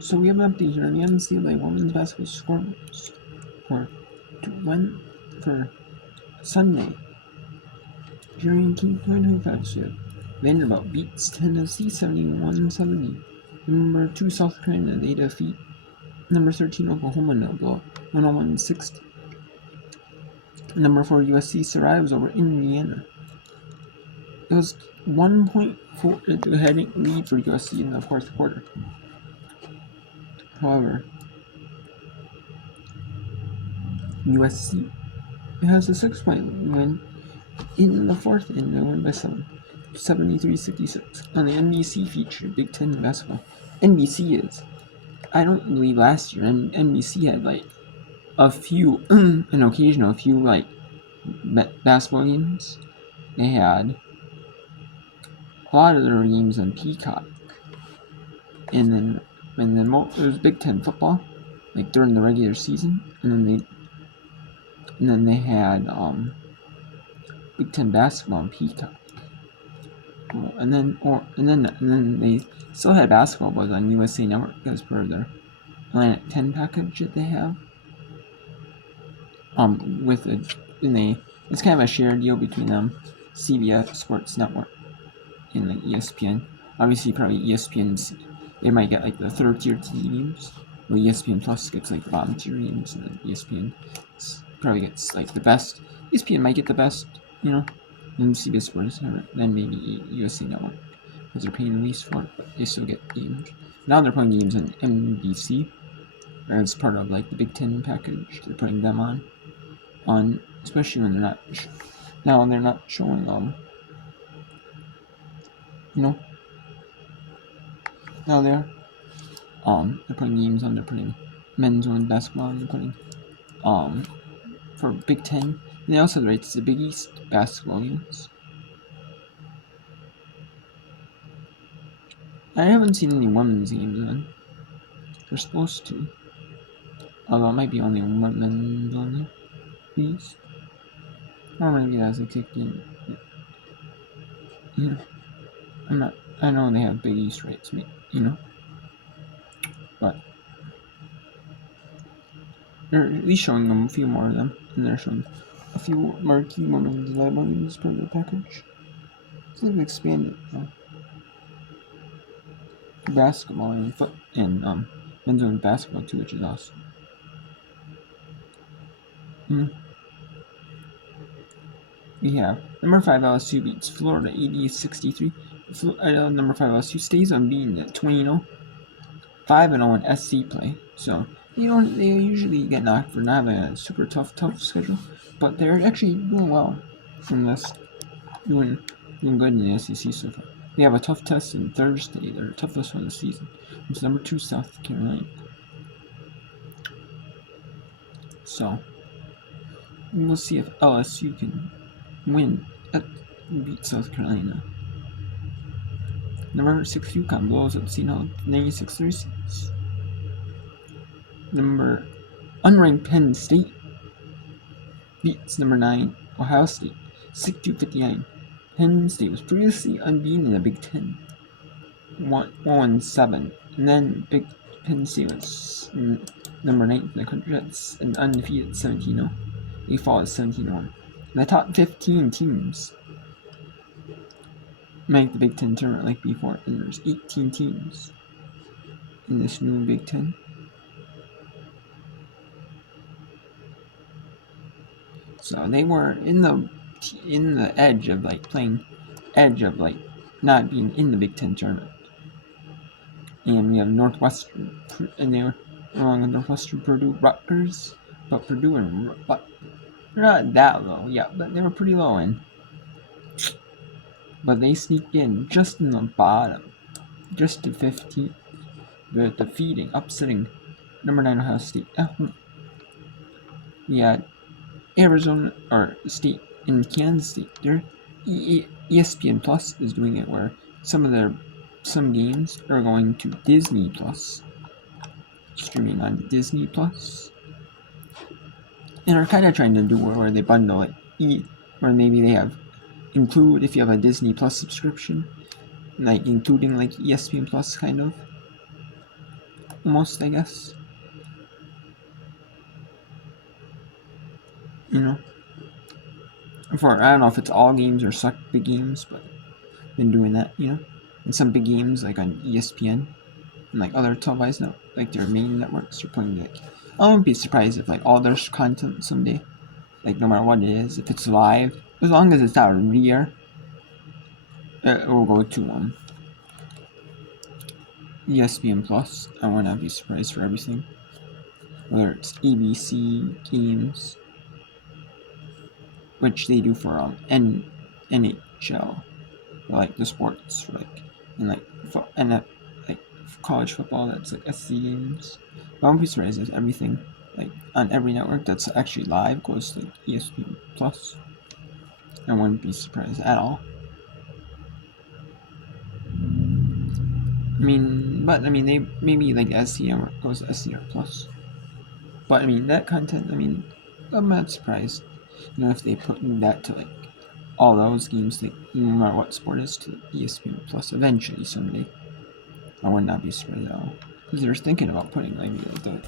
So we have an update here on the NCAA women's basketball scores for Sunday. During King 2025 shift, Vanderbilt beats Tennessee 71-70. Number 2 South Carolina, they defeat number 13 Oklahoma in a blowout 101-60. Number 4 USC survives over Indiana. It was 1.4 heading lead for USC in the fourth quarter. However, USC has a 6-point win in the fourth, and they win by 73-66. On the NBC feature, Big Ten basketball. NBC is, I don't believe last year, and NBC had like a few, a few like basketball games. They had a lot of their games on Peacock, and then it was Big Ten football, like during the regular season, and then they had Big Ten basketball on Peacock. And then they still had basketball, but on USA Network as per their Atlantic 10 package that they have. It's kind of a shared deal between them, CBS Sports Network, and like ESPN. Obviously, probably ESPN. They might get like the third tier teams. Well, ESPN Plus gets like the bottom tier games, and then ESPN probably gets like the best. ESPN might get the best, and CBS Sports Network, then maybe USA Network, because they're paying the least for it, but they still get games. Now they're putting games on NBC, as part of like the Big Ten package. They're putting them on especially when they're not showing now they're putting games on. They're putting men's women's basketball, and they're putting for Big Ten. And they also have the rights to the Big East basketball games. I haven't seen any women's games on. They're supposed to. Although it might be only women's on there. Please. Or maybe that's a kick in. Yeah. I know they have Big East rights, but they're at least showing them a few more of them, and they're showing a few marquee women's volleyball as part of the package. So they've expanded basketball and men's own basketball too, which is awesome. We have number 5 LSU beats Florida 80-63. Number 5 LSU stays unbeaten at 20-0, 5-0 in SC play. So they usually get knocked for not having a super tough schedule, but they're actually doing well from this, doing good in the SEC so far. They have a tough test on Thursday, their toughest one of the season. It's number 2 South Carolina. So we'll see if LSU can beat South Carolina. Number 6 UConn blows up Seton 96-36. Number unranked Penn State beats number 9 Ohio State 62-59. Penn State was previously unbeaten in the Big Ten, 1-7, and then Penn State was number 9th in the country, that's an undefeated 17-0. They fall at 17-1. The top 15 teams make the Big Ten tournament like before, and there's 18 teams in this new Big Ten. So they were in the edge of not being in the Big Ten tournament. And we have Northwestern, and they were along with Northwestern, Purdue, Rutgers, but Purdue and they're not that low yet, but they were pretty low in. But they sneaked in just in the bottom, just to 15th, upsetting number 9 Ohio State. We had Arizona State and Kansas State. Their ESPN Plus is doing it where some games are going to Disney Plus, streaming on Disney Plus, and are kind of trying to do where they bundle it, where maybe they include, if you have a Disney Plus subscription, like including like ESPN Plus kind of. almost, I guess. You know, for I don't know if it's all games or select big games, but been doing that. And some big games like on ESPN and like other televised like their main networks are playing like. I wouldn't be surprised if like all their content someday, like no matter what it is, if it's live, as long as it's not re-air, it will go to ESPN Plus. I would not be surprised for everything, whether it's ABC games, which they do for NHL, for, like the sports, for, like and like like college football. That's like SC games. But I won't be surprised if everything like on every network that's actually live goes to ESPN Plus. I wouldn't be surprised at all. They maybe like SCR goes to SCR Plus. But that content, I'm not surprised. If they put that to like all those games, like no matter what sport is, to ESPN Plus eventually someday. I would not be surprised at all. Because they're thinking about putting like the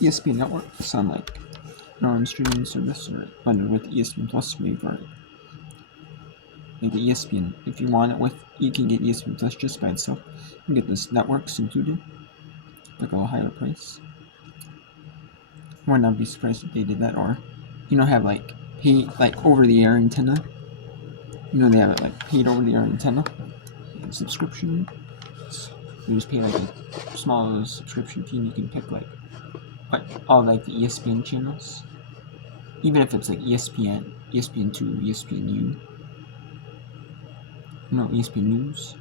ESPN networks on like an streaming service or bundled with ESPN Plus maybe for like the ESPN. If you want it you can get ESPN Plus just by itself. You can get this networks included, like a higher price. I would not be surprised if they did that, or have like pay like over the air antenna. They have it like paid over the air antenna subscription. You just pay like a small subscription fee, and you can pick like all like the ESPN channels, even if it's like ESPN, ESPN2, ESPNU, ESPN News,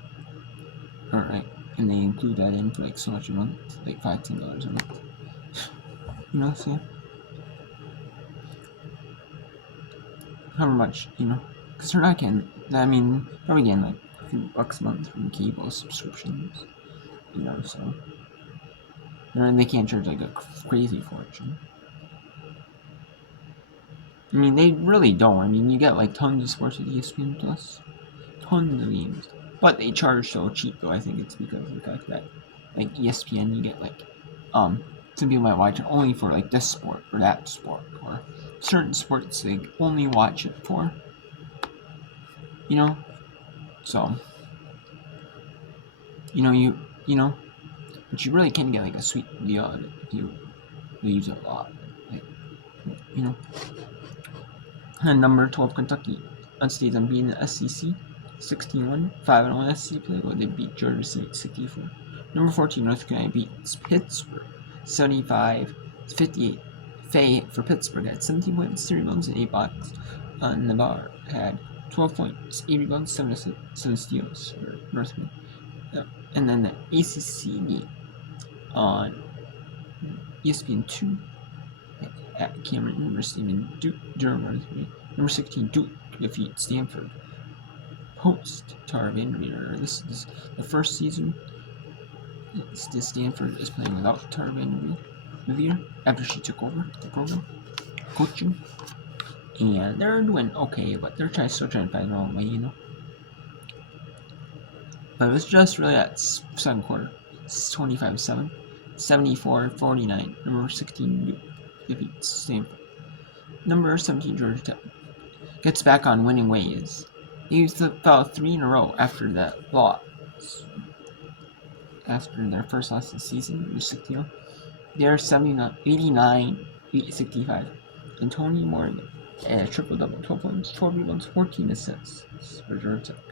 or like, and they include that in for like so much a month, like $5-10 a month. You know what I'm saying? However much, because they're not getting. Probably getting like a few bucks a month from cable subscriptions. So they can't charge like a crazy fortune. They really don't. You get like tons of sports with ESPN Plus, tons of games, but they charge so cheap. Though I think it's because of the fact that like ESPN, you get like some people might watch it only for like this sport or that sport or certain sports they only watch it for. So but you really can get like a sweet deal out of it if you use it a lot. Like, and number 12 Kentucky unstays on being the SEC 16-1, 5-1 SEC play where they beat Georgia State 64. Number 14 North Carolina beats Pittsburgh 75-58. Faye for Pittsburgh had 17 points, 3 rebounds, and 8 blocks. Navarre had 12 points, 8 rebounds, 7 steals for North Carolina. And then the ACC game on ESPN2 at Cameron University in Durham. Number 16 Duke defeats Stanford. Post Tara Vanderveer. This is the first season Stanford is playing without Tara Vanderveer after she took over the program coaching, and they're doing okay, but they're still trying to find their own way, But it was just really that second quarter. It's 25-7, 74-49. Number 16 Duke defeats Stanford. Number 17 Georgia Tech gets back on winning ways. They fell 3 in a row after that loss. After their first loss of the season, it was 60. They're 89-65. And Tony Morgan had a triple-double, 12 points, 12 rebounds, 14 assists for Georgia Tech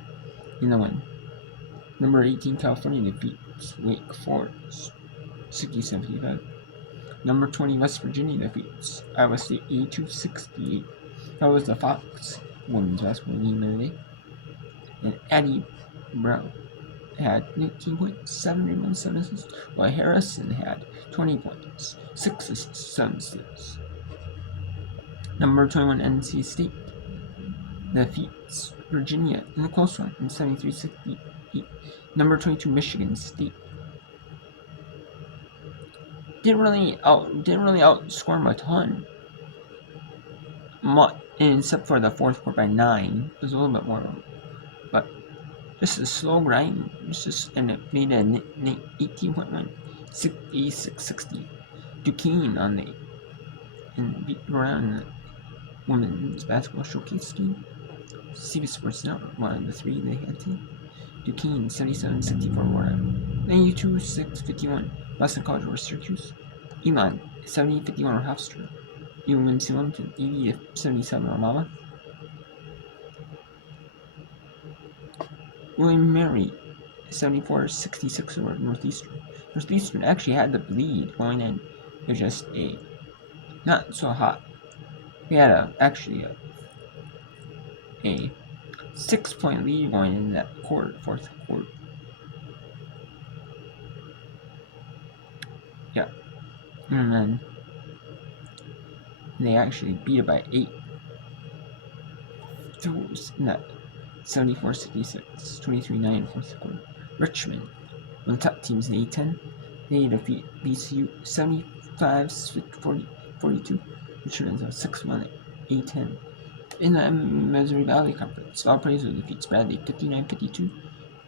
in the win. Number 18 California defeats Wake Forest 60-75. Number 20 West Virginia defeats Iowa State 82-68. That was the Fox women's basketball game of the day. And Addie Brown had 19 points, 7 rebounds, 7 assists, while Harrison had 20 points, 6 assists, 7 steals. Number 21 NC State defeats Virginia in a close one in 73-68. Number 22 Michigan State didn't really outscore them a ton, except for the fourth quarter by 9. It was a little bit more, but just a slow grind. And it made an 18-point win. 86-60. Duquesne on the and beat around the women's basketball showcase game. CBS Sports Network wanted the three they had to. Duquesne 77-64 Warren. 92-6-51 Boston College over Syracuse. Elon 70-51 over Hofstra. UNC Wilmington 80-77 over Monmouth. William Mary 74-66 over Northeastern. Northeastern actually had the lead going in. It was just a not so hot. We had actually a 6-point lead going in that fourth quarter. Yeah. And then they actually beat it by 8. No, 74-66, 23-9 fourth quarter. Richmond, one of the top teams in A10. They defeat BCU 75-42. Richmond's a 6-1 A10. In the Missouri Valley Conference, Valparaiso defeats Bradley 59-52.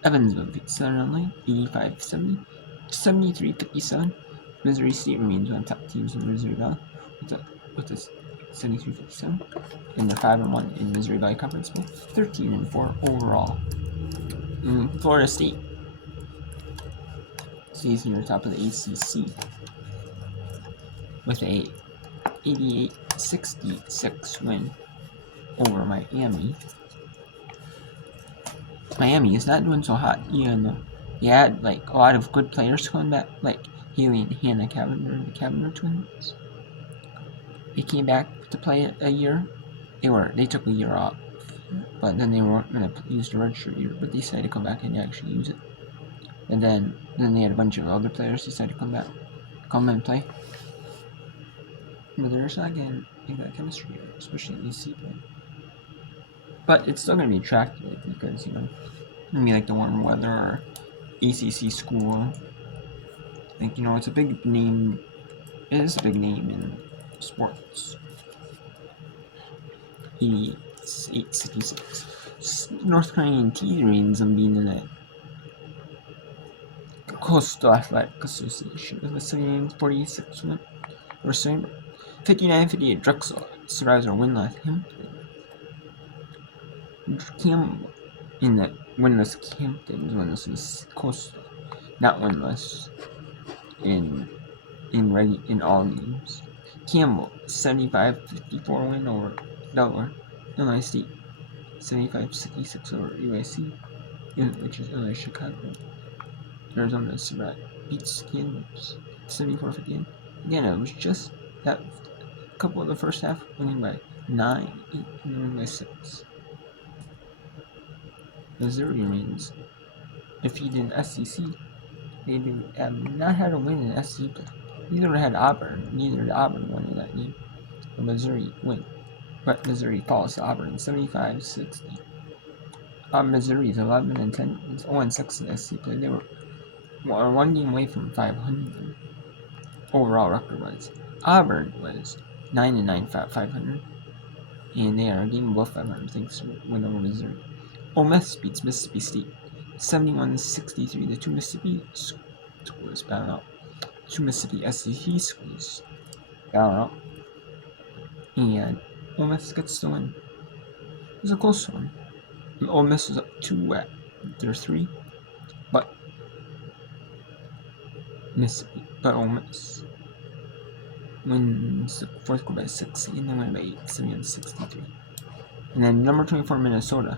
Evansville defeats Southern Illinois 85-70. 73-57. Missouri State remains one of the top teams in the Missouri Valley with a 73-57. And they're 5-1 in Missouri Valley Conference play, 13-4 overall. Florida State stays near the top of the ACC with a 88-66 win over Miami. Miami is not doing so hot, even though they had like a lot of good players coming back, like Haley and Hannah Cavender, the Cavender twins. They came back to play a year. They took a year off, but then they weren't going to use the redshirt year, but they decided to come back and actually use it. And then they had a bunch of other players decide to come and play. But they're just not getting that chemistry year, especially in EC play. But it's still going to be attractive because, it's going to be like the warmer weather or ACC school. Like, it's a big name. It is a big name in sports. 88-66. North Carolina Tees on being in the Coastal Athletic Association with a 46 win. Or 59-58 Drexel survives our winless Campbell in the winless Campton. Winless is Coastal, not winless in all games. Campbell 75-54 win over Delaware. Illinois State 75-66 over USC, which is Illinois Chicago. Arizona beats Kansas 74-58. Again, it was just that couple of the first half winning by 9, 8, and winning by 6. Missouri remains defeated in SEC. They have not had a win in SEC play. Neither had Auburn. Neither did Auburn win in that game. But Missouri win. But Missouri falls to Auburn 75-60. Missouri is 11-10. It's 0-6 in SEC play. They were one game away from 500 overall record-wise. Auburn was 9-9, 500, and they are a game above 500 thanks to win over Missouri. Ole Miss beats Mississippi State 71-63. The two Mississippi schools battle out. Two Mississippi SEC schools battle out, and Ole Miss gets the win. It was a close one. Ole Miss was up 2 at their 3, but Ole Miss wins the fourth quarter by 6, and then win by 8, 71-63. And then number 24 Minnesota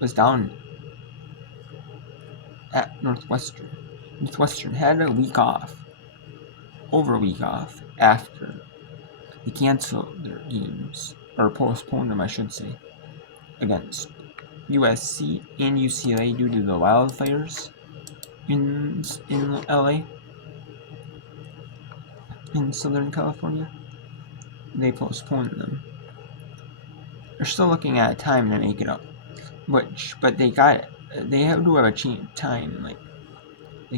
was down at Northwestern. Northwestern had a week off, after they canceled their games, or postponed them, I should say, against USC and UCLA due to the wildfires in LA, in Southern California. They postponed them. They're still looking at a time to make it up, but they got it. They have to have a time, like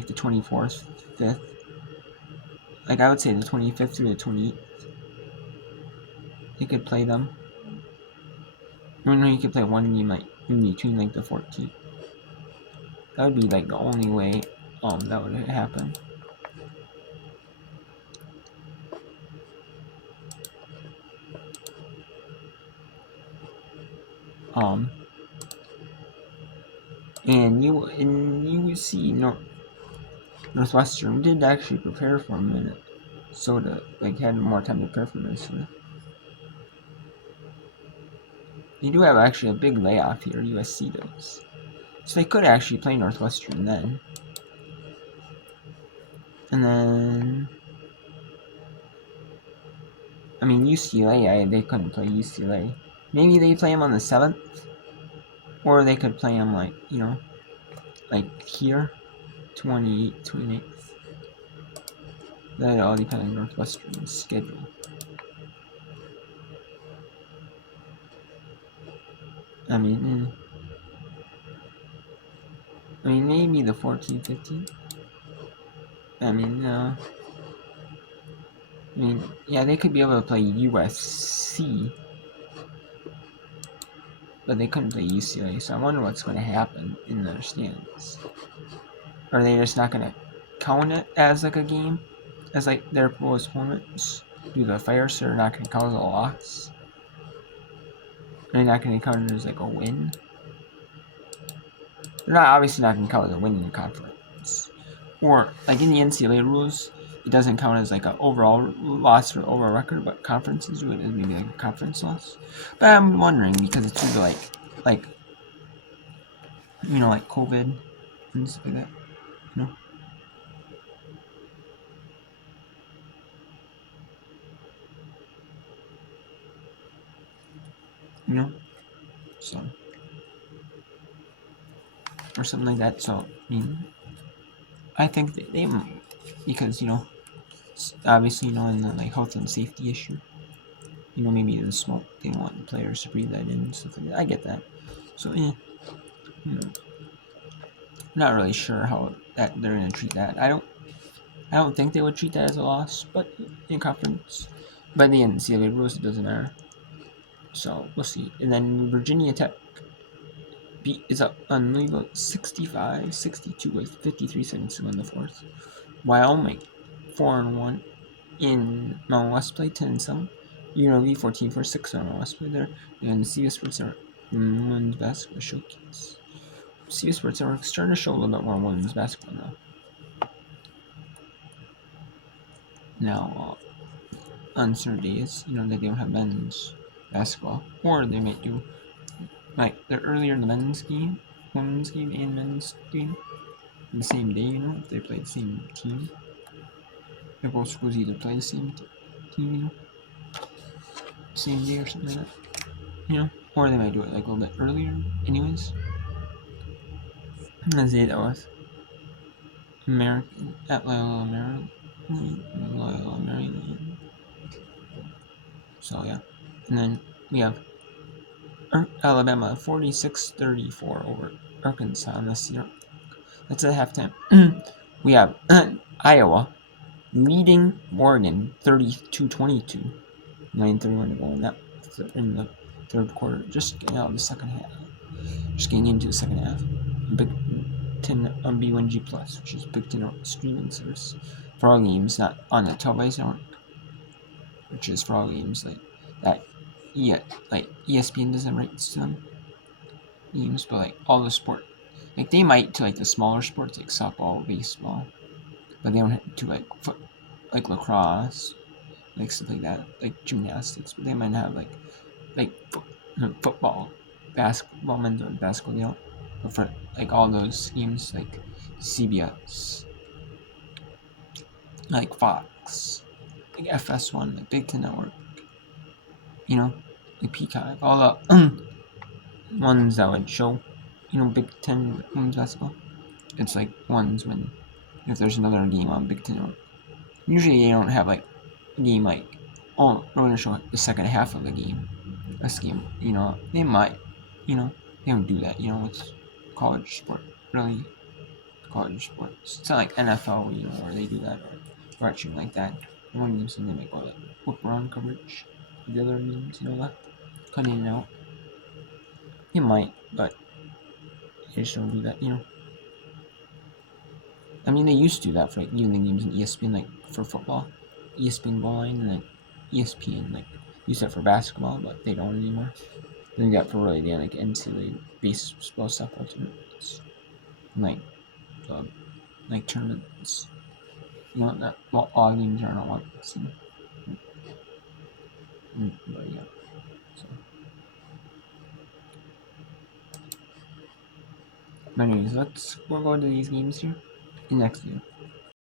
the 24th, 5th. Like I would say the 25th through the 28th. They could play them. No, you could play one game like in between like the 14th. That would be like the only way that would happen. And you see Northwestern did actually prepare for a minute. Soda had more time to prepare for Minnesota. They do have actually a big layoff here, USC does. So they could actually play Northwestern then. And then UCLA, they couldn't play UCLA. Maybe they play them on the 7th. Or they could play them here, 28th. That all depends on Northwestern's schedule. Maybe the 14th, 15th. Yeah, they could be able to play USC, but they couldn't play UCLA. So I wonder what's going to happen in their stands. Are they just not going to count it as a game, as their postponements due to the fire, so they're not going to count as a loss? They're not going to count it as a win. They're obviously not going to count as a win in the conference. Or in the NCAA rules, it doesn't count as an overall loss for overall record, but conferences do it as maybe a conference loss. But I'm wondering because it's due to COVID and stuff like that. So or something like that. So I think that they because obviously in the health and safety issue, maybe the smoke, they want the players to breathe that in and stuff like that. I get that. So not really sure how that they're gonna treat that. I don't think they would treat that as a loss, but in conference, by the NCAA rules, it doesn't matter. So we'll see. And then Virginia Tech is up on Louisville 65-62 with 53 seconds to win the fourth. Wyoming 4-1 in Mountain West play, 10-7. UNLV 14-6 on Mountain West play there. And CBS Sports are women's basketball showcase. CBS Sports are starting to show a little bit more women's basketball now. Now, on certain days, they don't have men's basketball, or they might do they're earlier in the men's game, women's game, and men's game the same day. If they play the same team, if both schools either play the same team, same day or something like that, or they might do it a little bit earlier. Anyways, let's say that was American at Loyola Maryland. So yeah, and then we have Alabama 46-34 over Arkansas this year. That's at halftime. We have Iowa leading Oregon 32-22. 9:31 to go in the third quarter. Just getting out of the second half. Just getting into the second half. Big Ten on B1G Plus, which is Big Ten streaming service for all games, not on the televised network, which is for all games that. Yeah, ESPN doesn't rights to them games, but all the sport, they might to the smaller sports like softball, baseball, but they don't have to lacrosse, stuff like that, gymnastics. But they might have football, basketball, men's basketball. They don't, but for all those games CBS, Fox, FS1, Big Ten Network. Peacock, all the ones that would show, Big Ten women's basketball. It's ones when if there's another game on Big Ten. Usually they don't have a game we're going to show the second half of the game. This game, they might, they don't do that, with college sport, really. College sports. It's not like NFL, where they do that or actually like that. The one games they make all whip around coverage. The other games, that. Cutting it out. It might, but they just don't do that, they used to do that for evening games and ESPN, for football, ESPN Goal Line, and then ESPN used that for basketball, but they don't anymore. Then you got for really the like NCAA baseball softball tournaments, like um, like tournaments. You want that? Well, all games are not once. But yeah. So, but anyways, we'll go to these games here in next year.